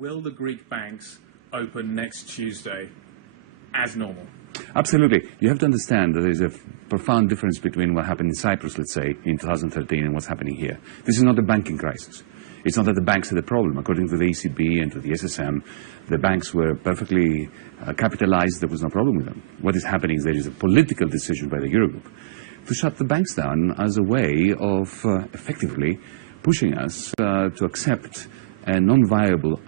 Will the Greek banks open next Tuesday as normal? Absolutely. You have to understand that there is a profound difference between what happened in Cyprus, let's say, in 2013 and what's happening here. This is not a banking crisis. It's not that the banks had a problem. According to the ECB and to the SSM, the banks were perfectly capitalized. There was no problem with them. What is happening is there is a political decision by the Eurogroup to shut the banks down as a way of effectively pushing us to accept a non-viable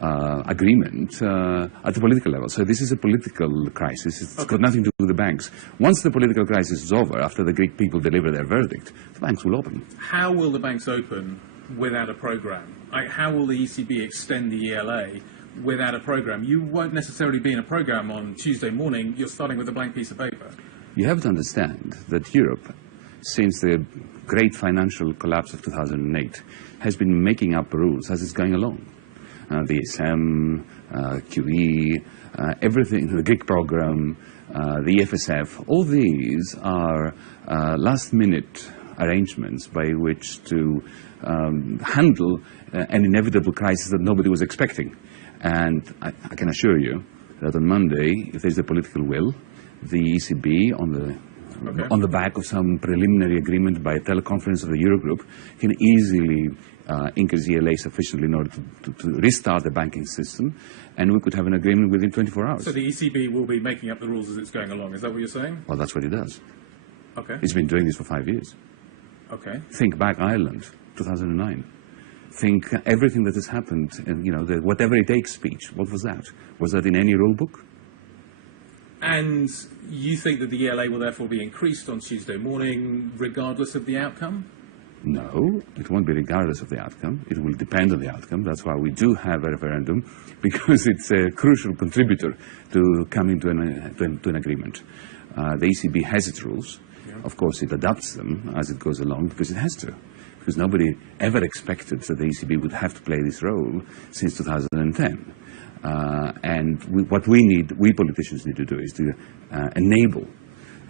agreement at the political level. So this is a political crisis. It's got nothing to do with the banks. Once the political crisis is over, after the Greek people deliver their verdict, the banks will open. How will the banks open without a program? How will the ECB extend the ELA without a program? You won't necessarily be in a program on Tuesday morning. You're starting with a blank piece of paper. You have to understand that Europe, since the great financial collapse of 2008, has been making up rules as it's going along. The ESM, QE, everything, the Greek program, the EFSF, all these are last-minute arrangements by which to handle an inevitable crisis that nobody was expecting. And I can assure you that on Monday, if there's a political will, the ECB, on the back of some preliminary agreement by a teleconference of the Eurogroup, can easily increase ELA sufficiently in order to restart the banking system, and we could have an agreement within 24 hours. So the ECB will be making up the rules as it's going along. Is that what you're saying? Well, that's what it does. Okay. It's been doing this for 5 years. Okay. Think back Ireland, 2009. Think everything that has happened, and, you know, the whatever it takes speech. What was that? Was that in any rule book? And you think that the ELA will therefore be increased on Tuesday morning, regardless of the outcome? No, it won't be regardless of the outcome. It will depend on the outcome. That's why we do have a referendum, because it's a crucial contributor to coming to an agreement. The ECB has its rules. Yeah. Of course, it adapts them as it goes along, because it has to. Because nobody ever expected that the ECB would have to play this role since 2010. What we politicians need to do is to enable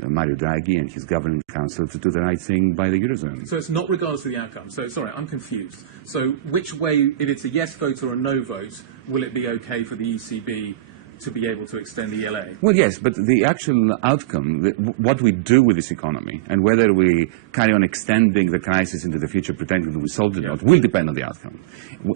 Mario Draghi and his governing council to do the right thing by the Eurozone. So it's not regardless of the outcome. So, sorry, I'm confused. So which way, if it's a yes vote or a no vote, will it be okay for the ECB to be able to extend the ELA? Well, yes, but the actual outcome, what we do with this economy, and whether we carry on extending the crisis into the future, pretending that we solved it or not, will depend on the outcome.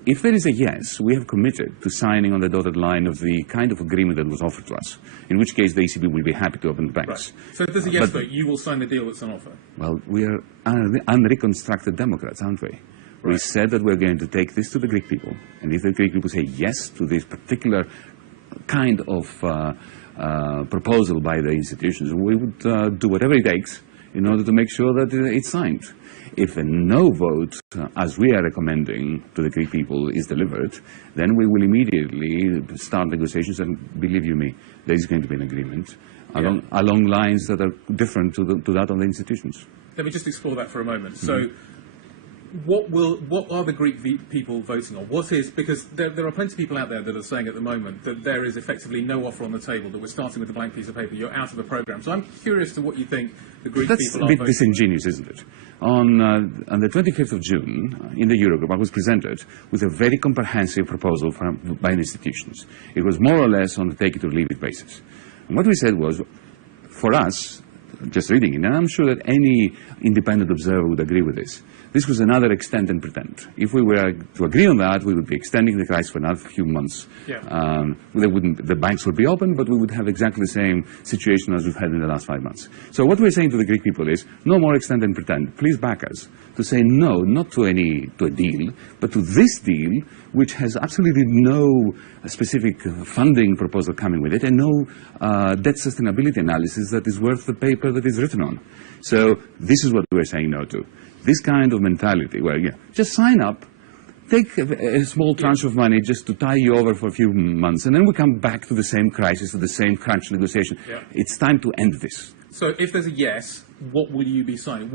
If there is a yes, we have committed to signing on the dotted line of the kind of agreement that was offered to us, in which case the ECB will be happy to open the banks. Right. So if there's a yes vote, you will sign the deal that's on offer? Well, we are unreconstructed Democrats, aren't we? Right. We said that we're going to take this to the Greek people, and if the Greek people say yes to this particular kind of proposal by the institutions, we would do whatever it takes in order to make sure that it's signed. If a no vote, as we are recommending to the Greek people, is delivered, then we will immediately start negotiations, and believe you me, there is going to be an agreement along lines that are different to that of the institutions. Let me just explore that for a moment. So, what are the Greek people voting on? What is, because there are plenty of people out there that are saying at the moment that there is effectively no offer on the table, that we're starting with a blank piece of paper, you're out of the programme. So I'm curious to what you think the Greek people are voting on. That's a bit disingenuous, isn't it? On the 25th of June, in the Eurogroup, I was presented with a very comprehensive proposal by the institutions. It was more or less on the take it or leave it basis. And what we said was, for us, just reading it, and I'm sure that any independent observer would agree with this was another extend and pretend. If we were to agree on that, we would be extending the crisis for another few months. Yeah. The banks would be open, but we would have exactly the same situation as we've had in the last 5 months. So what we're saying to the Greek people is, no more extend and pretend. Please back us to say no, not to a deal, but to this deal, which has absolutely no specific funding proposal coming with it, and no debt sustainability analysis that is worth the paper that is written on. So this is what we're saying no to. This kind of mentality where, just sign up, take a small tranche of money just to tie you over for a few months, and then we come back to the same crisis, to the same crunch negotiation. Yeah. It's time to end this. So if there's a yes, what will you be signing?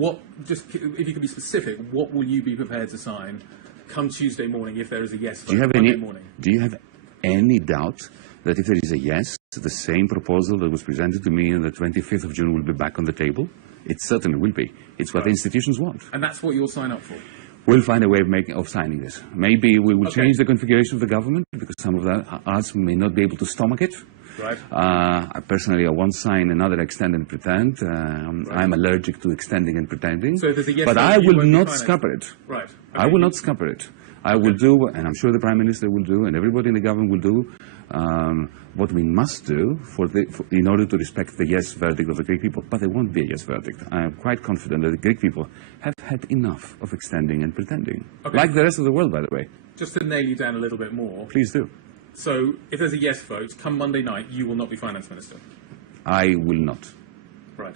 If you could be specific, what will you be prepared to sign come Tuesday morning if there is a yes vote Monday morning? Do you have any doubt that if there is a yes, the same proposal that was presented to me on the 25th of June will be back on the table? It certainly will be. It's what the institutions want. And that's what you'll sign up for? We'll find a way of signing this. Maybe we will change the configuration of the government, because some of us may not be able to stomach it. Right. I won't sign another extend and pretend. I'm allergic to extending and pretending. So there's a yes but I will not scupper it. Right. Okay. I will not scupper it. I will do, and I'm sure the Prime Minister will do, and everybody in the government will do, what we must do in order to respect the yes verdict of the Greek people. But there won't be a yes verdict. I am quite confident that the Greek people have had enough of extending and pretending. Okay. Like the rest of the world, by the way. Just to nail you down a little bit more. Please do. So, if there's a yes vote, come Monday night, you will not be Finance Minister? I will not. Right.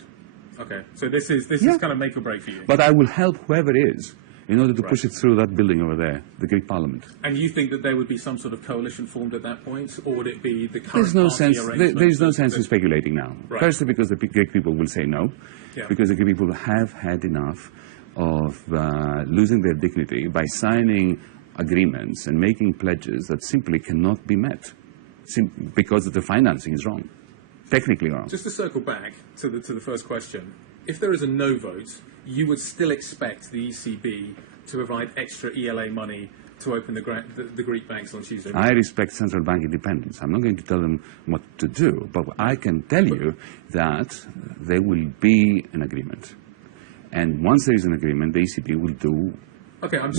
Okay. So this is kind of make or break for you? But I will help whoever is in order to push it through that building over there, the Greek Parliament. And you think that there would be some sort of coalition formed at that point, or would it be the current There's no party sense. arrangement? There's no sense in speculating now. Right. Firstly, because the Greek people will say no, because the Greek people have had enough of losing their dignity by signing agreements and making pledges that simply cannot be met, because the financing is wrong, technically wrong. Just to circle back to the first question, if there is a no vote, you would still expect the ECB to provide extra ELA money to open the Greek banks on Tuesday morning? I respect central bank independence. I'm not going to tell them what to do, but I can tell you that there will be an agreement. And once there is an agreement, the ECB will do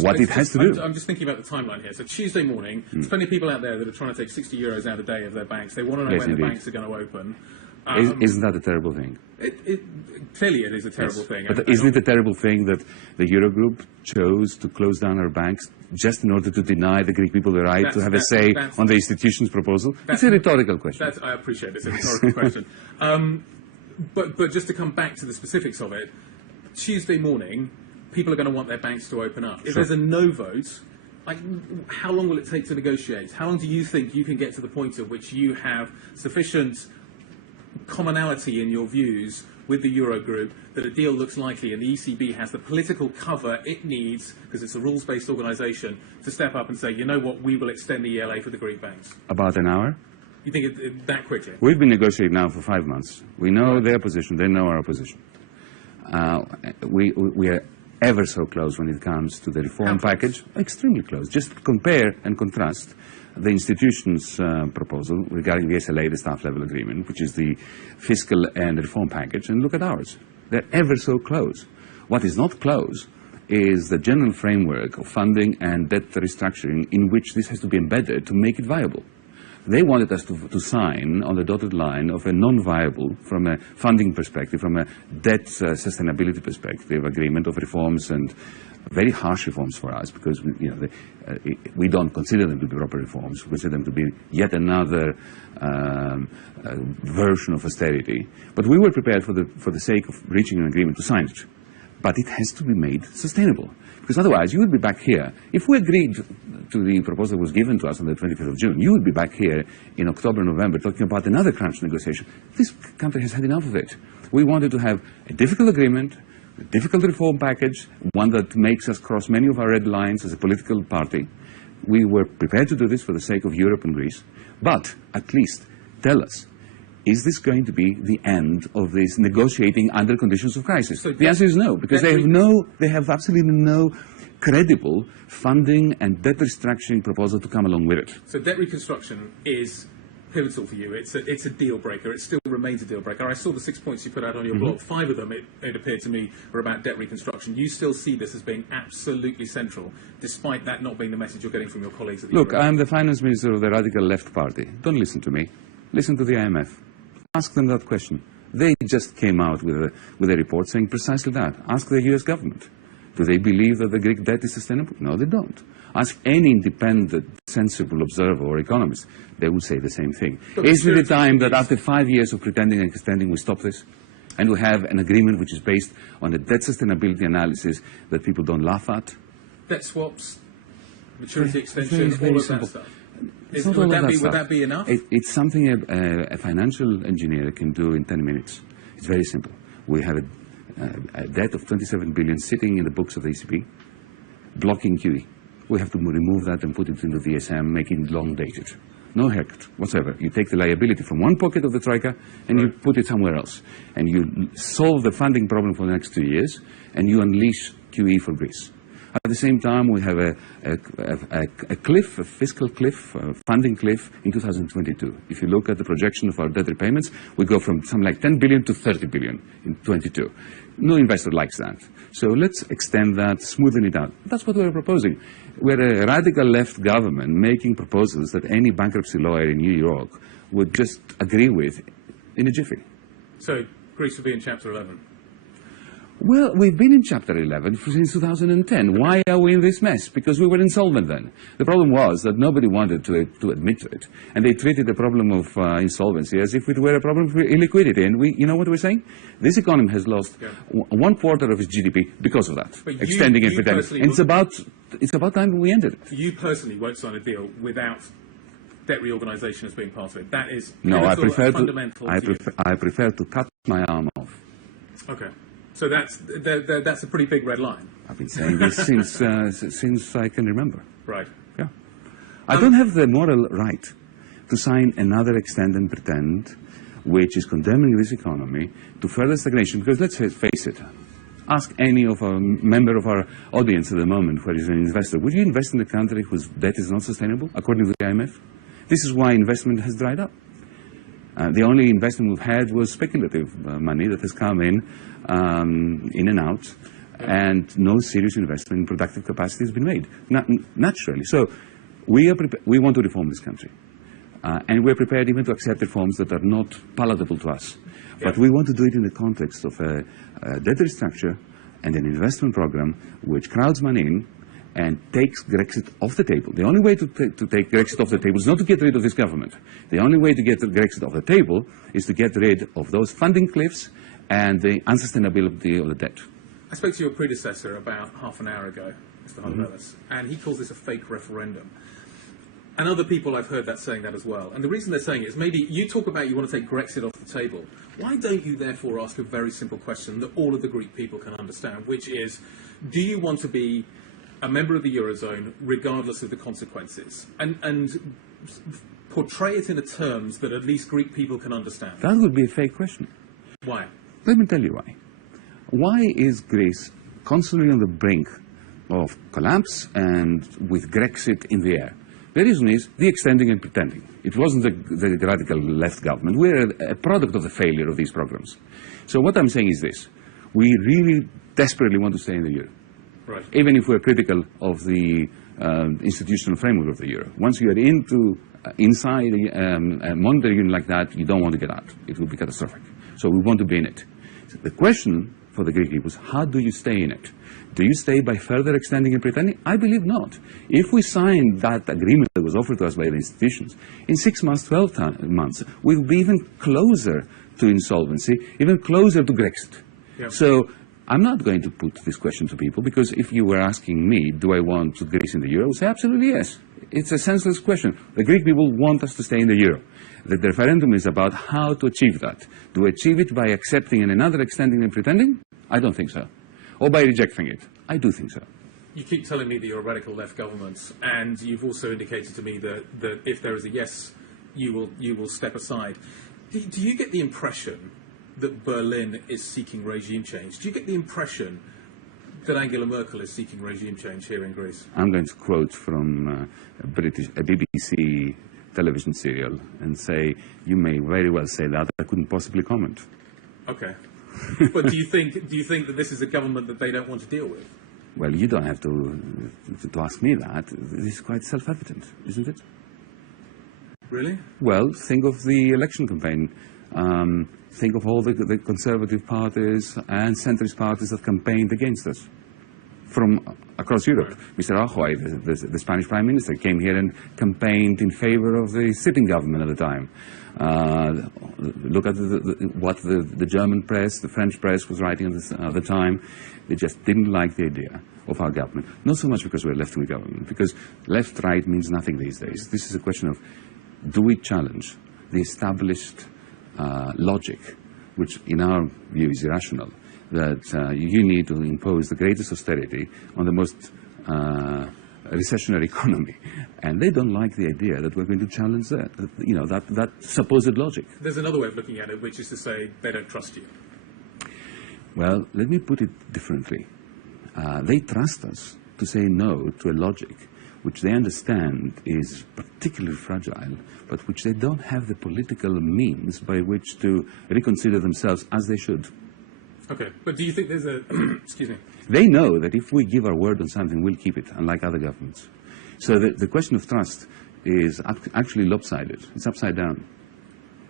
what it has to do. I'm just thinking about the timeline here. So Tuesday morning, there's plenty of people out there that are trying to take 60 euros out a day of their banks. They want to know when the banks are going to open. Isn't that a terrible thing? Clearly it is a terrible thing. But isn't it a terrible thing that the Eurogroup chose to close down our banks just in order to deny the Greek people the right to have a say on the institution's proposal? It's a rhetorical question. I appreciate it. It's a rhetorical question. But just to come back to the specifics of it, Tuesday morning, people are going to want their banks to open up. If there's a no vote, how long will it take to negotiate? How long do you think you can get to the point at which you have sufficient commonality in your views with the Eurogroup that a deal looks likely and the ECB has the political cover it needs, because it's a rules-based organisation, to step up and say, you know what, we will extend the ELA for the Greek banks? About an hour. You think that quickly? We've been negotiating now for 5 months. We know their position, they know our position. We are ever so close when it comes to the reform package. Extremely close. Just compare and contrast the institution's proposal regarding the SLA, the staff level agreement, which is the fiscal and reform package, and look at ours. They're ever so close. What is not close is the general framework of funding and debt restructuring in which this has to be embedded to make it viable. They wanted us to sign on the dotted line of a non-viable, from a funding perspective, from a debt sustainability perspective, agreement of reforms, and very harsh reforms for us, because we don't consider them to be proper reforms. We consider them to be yet another version of austerity. But we were prepared for the sake of reaching an agreement to sign it. But it has to be made sustainable. Because otherwise, you would be back here. If we agreed to the proposal that was given to us on the 25th of June, you would be back here in October, November, talking about another crunch negotiation. This country has had enough of it. We wanted to have a difficult agreement, a difficult reform package, one that makes us cross many of our red lines as a political party. We were prepared to do this for the sake of Europe and Greece. But at least tell us, is this going to be the end of this negotiating under conditions of crisis? So the answer is no, because they have absolutely no credible funding and debt restructuring proposal to come along with it. So debt reconstruction is pivotal for you. It's a deal breaker. It still remains a deal breaker. I saw the 6 points you put out on your blog. 5 of them, it appeared to me, were about debt reconstruction. You still see this as being absolutely central, despite that not being the message you're getting from your colleagues at the Look, I'm the finance minister of the radical left party. Don't listen to me. Listen to the IMF. Ask them that question. They just came out with a report saying precisely that. Ask the US government. Do they believe that the Greek debt is sustainable? No, they don't. Ask any independent, sensible observer or economist. They will say the same thing. Isn't it time that after 5 years of pretending and extending, we stop this? And we have an agreement which is based on a debt sustainability analysis that people don't laugh at? Debt swaps, maturity extension, all of that stuff. Would that be enough? It's something a financial engineer can do in 10 minutes. It's very simple. We have a debt of 27 billion sitting in the books of the ECB, blocking QE. We have to remove that and put it into the VSM, making it long dated. No haircut whatsoever. You take the liability from one pocket of the Troika and you put it somewhere else. And you solve the funding problem for the next 2 years and you unleash QE for Greece. At the same time, we have a cliff, a fiscal cliff, a funding cliff in 2022. If you look at the projection of our debt repayments, we go from something like 10 billion to 30 billion in 22. No investor likes that. So let's extend that, smoothen it out. That's what we're proposing. We're a radical left government making proposals that any bankruptcy lawyer in New York would just agree with in a jiffy. So Greece would be in Chapter 11? Well, we've been in Chapter 11 since 2010. Why are we in this mess? Because we were insolvent then. The problem was that nobody wanted to admit to it. And they treated the problem of insolvency as if it were a problem of illiquidity. And you know what we're saying? This economy has lost 1/4 of its GDP because of that, but extending and pretending. And it's about time we ended it. You personally won't sign a deal without debt reorganisation as being part of it. That is no, I prefer to cut my arm off. Okay. So that's a pretty big red line. I've been saying this since I can remember. Right. Yeah. I don't have the moral right to sign another extend and pretend, which is condemning this economy to further stagnation. Because let's face it, ask any of a member of our audience at the moment who is an investor, would you invest in a country whose debt is not sustainable, according to the IMF? This is why investment has dried up. The only investment we've had was speculative money that has come in and out, and no serious investment in productive capacity has been made, naturally. So we want to reform this country, and we're prepared even to accept reforms that are not palatable to us. But we want to do it in the context of a debt restructure and an investment program which crowds money in and takes Grexit off the table. The only way to take Grexit off the table is not to get rid of this government. The only way to get Grexit off the table is to get rid of those funding cliffs and the unsustainability of the debt. I spoke to your predecessor about half an hour ago, Mr. Harvelis, and he calls this a fake referendum. And other people I've heard that saying that as well. And the reason they're saying it is maybe you talk about you want to take Grexit off the table. Why don't you therefore ask a very simple question that all of the Greek people can understand, which is, do you want to be a member of the Eurozone regardless of the consequences? And portray it in the terms that at least Greek people can understand. That would be a fake question. Why? Let me tell you why. Why is Greece constantly on the brink of collapse and with Grexit in the air? The reason is the extending and pretending. It wasn't the radical left government. We're a product of the failure of these programs. So what I'm saying is this. We really desperately want to stay in the euro. Right. Even if we're critical of the institutional framework of the euro. Once you are inside a monetary union like that, you don't want to get out. It will be catastrophic. So we want to be in it. So the question for the Greek people is, how do you stay in it? Do you stay by further extending and pretending? I believe not. If we sign that agreement that was offered to us by the institutions, in 6 months, 12 months, we will be even closer to insolvency, even closer to Grexit. Yep. So I'm not going to put this question to people, because if you were asking me, do I want Greece in the euro, I would say absolutely yes. It's a senseless question. The Greek people want us to stay in the euro. The referendum is about how to achieve that. Do we achieve it by accepting and another extending and pretending? I don't think so. Or by rejecting it? I do think so. You keep telling me that you're a radical left government, and you've also indicated to me that if there is a yes, you will step aside. Do you get the impression that Berlin is seeking regime change? Do you get the impression that Angela Merkel is seeking regime change here in Greece? I'm going to quote from a BBC television serial and say, you may very well say that. I couldn't possibly comment. Okay. But do you think that this is a government that they don't want to deal with? Well, you don't have to ask me that. This is quite self-evident, isn't it? Really? Well, think of the election campaign. Think of all the conservative parties and centrist parties that campaigned against us from across Europe. Right. Mr. Rajoy, the Spanish Prime Minister, came here and campaigned in favor of the sitting government at the time. Look at what the German press, the French press was writing at the time. They just didn't like the idea of our government. Not so much because we're left-wing government, because left-right means nothing these days. This is a question of, do we challenge the established logic, which in our view is irrational, that you need to impose the greatest austerity on the most recessionary economy, and they don't like the idea that we're going to challenge that, that supposed logic. There's another way of looking at it, which is to say they don't trust you. Well, let me put it differently. They trust us to say no to a logic which they understand is particularly fragile, but which they don't have the political means by which to reconsider themselves as they should. Okay, but do you think there's a... excuse me. They know that if we give our word on something, we'll keep it, unlike other governments. So the question of trust is actually lopsided. It's upside down.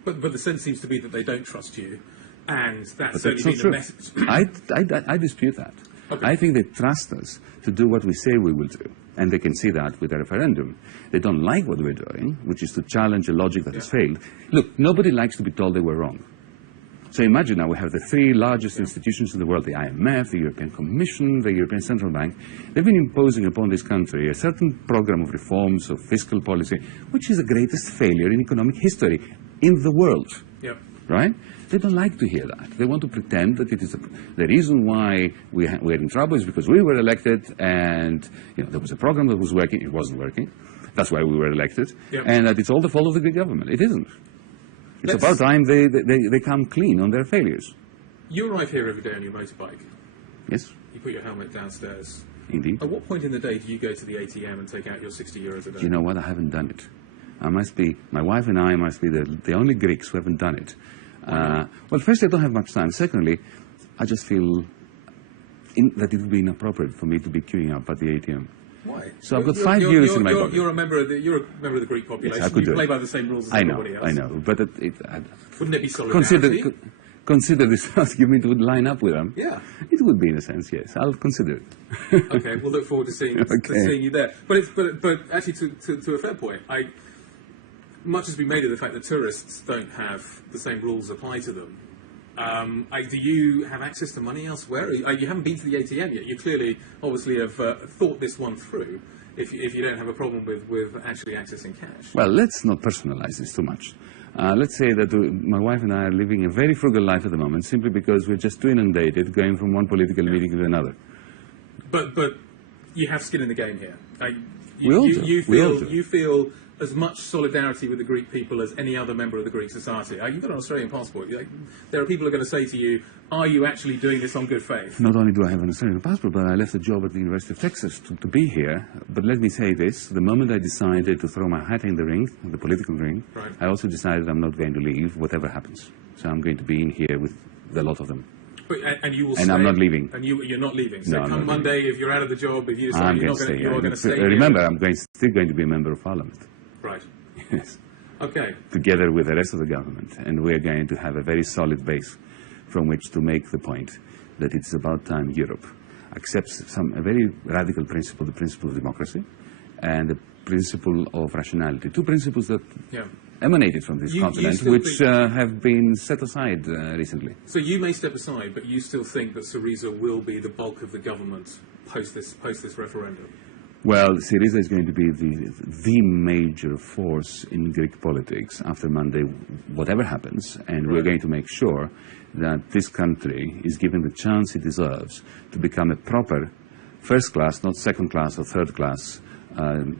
But the sense seems to be that they don't trust you, and that's But certainly that's been not the true. message. I dispute that. Okay. I think they trust us to do what we say we will do, and they can see that with the referendum. They don't like what we're doing, which is to challenge a logic that has failed. Look, nobody likes to be told they were wrong. So imagine now we have the three largest institutions in the world, the IMF, the European Commission, the European Central Bank. They've been imposing upon this country a certain program of reforms, of fiscal policy, which is the greatest failure in economic history in the world. Yep. Right? They don't like to hear that. They want to pretend that it is the reason why we're in trouble is because we were elected and there was a program that was working. It wasn't working. That's why we were elected. Yep. And that it's all the fault of the Greek government. It isn't. It's about time they come clean on their failures. You arrive here every day on your motorbike. Yes, You put your helmet downstairs. indeed. At what point in the day do you go to the ATM and take out your €60 a day? You know what? I haven't done it. My wife and I must be the only Greeks who haven't done it. Well, firstly, I don't have much time. Secondly, I just feel that it would be inappropriate for me to be queuing up at the ATM. Why? So I've got €5 in my pocket. You're a member of the Greek population. Yes, I could you do play it. by the same rules as I know, everybody else. I know. But Wouldn't it be solidarity? consider this argument would line up with them. Yeah. It would be in a sense, yes. I'll consider it. Okay, we'll look forward to seeing you there. But actually, to a fair point, much has been made of the fact that tourists don't have the same rules apply to them. Do you have access to money elsewhere? You haven't been to the ATM yet. You clearly, obviously, have thought this one through. If you don't have a problem with actually accessing cash. Well, let's not personalize this too much. Let's say that my wife and I are living a very frugal life at the moment, simply because we're just too inundated, going from one political meeting to another. But you have skin in the game here. We all do. You feel as much solidarity with the Greek people as any other member of the Greek society. You've got an Australian passport. There are people who are going to say to you, are you actually doing this on good faith? Not only do I have an Australian passport, but I left a job at the University of Texas to be here. But let me say this, the moment I decided to throw my hat in the ring, the political ring, right. I also decided I'm not going to leave, whatever happens. So I'm going to be in here with the lot of them. And you will and stay, I'm not leaving. And you're not leaving. So no, come Monday, if you're out of the job, if you decide I'm you're not going to stay. you're going to stay. Remember, I'm still going to be a member of Parliament. Right. Yes. Okay. Together with the rest of the government, and we're going to have a very solid base from which to make the point that it's about time Europe accepts a very radical principle, the principle of democracy, and the principle of rationality. Two principles that emanated from this continent, which have been set aside recently. So you may step aside, but you still think that Syriza will be the bulk of the government post this referendum? Well, Syriza is going to be the major force in Greek politics after Monday, whatever happens, and we're going to make sure that this country is given the chance it deserves to become a proper first-class, not second-class or third-class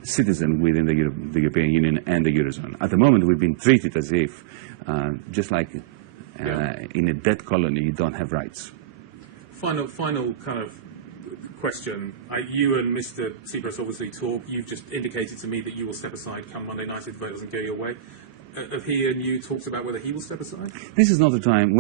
citizen within the European Union and the Eurozone. At the moment, we've been treated as if, just like in a debt colony, you don't have rights. Final kind of question. You and Mr. Tsipras obviously talk. You've just indicated to me that you will step aside come Monday night if the vote doesn't go your way. Have he and you talked about whether he will step aside? This is not the time.